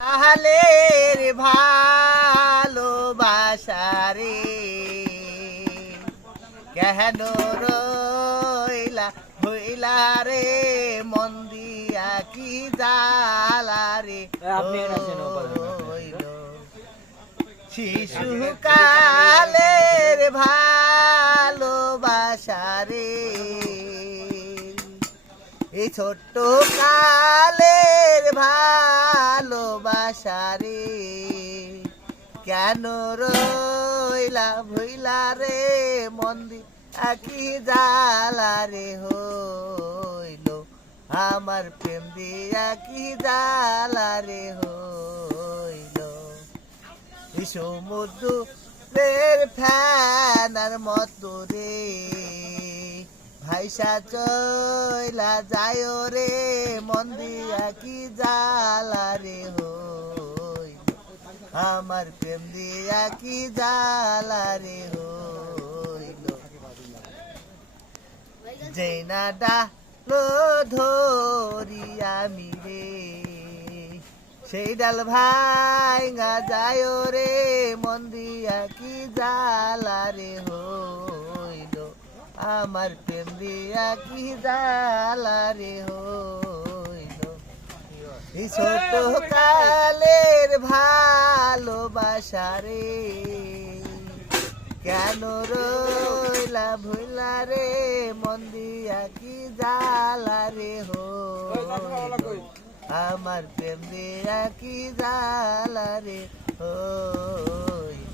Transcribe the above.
আহালের ভালোবাসা রে কেন রইলা হইলা রে মন দিয়া কি জালা রে শিশু কালের ভালোবাসা রে এই ছোট্ট কালের ভালোবাসা রে কেন রইলা ভইলা রে মন্দির আকি জালা রে হইল আমার প্রেম দিয়া কি জালা রে হইল এই সমুদ্রের ফ্যানার মতো রে ভাইসা চইলা যায় রে মন দিয়া কি জালা রে হইল আমার প্রেম দিয়া কি জালা রে হইল যেই না ডালো ধরি আমি রে সেই ডাল ভাঙা যায় রে মন দিয়া কি জালা রে হইল আমার প্রেম দিয়া কি জালা রে হইল এই ছোট কালের ভালোবাসা রে কেন রইলা ভুলা রে মন দিয়া কি জালা রে হইল আমার প্রেম দিয়া কি জালা রে হইল।